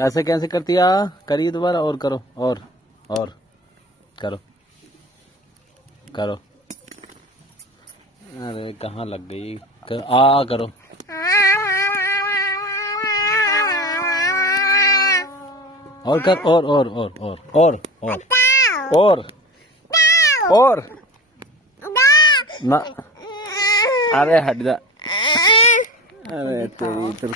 ऐसे कैसे करती है? करिए दोबारा और करो और करो करो। अरे कहाँ लग गई? करो और कर और ना। अरे हट जा। अरे तेरी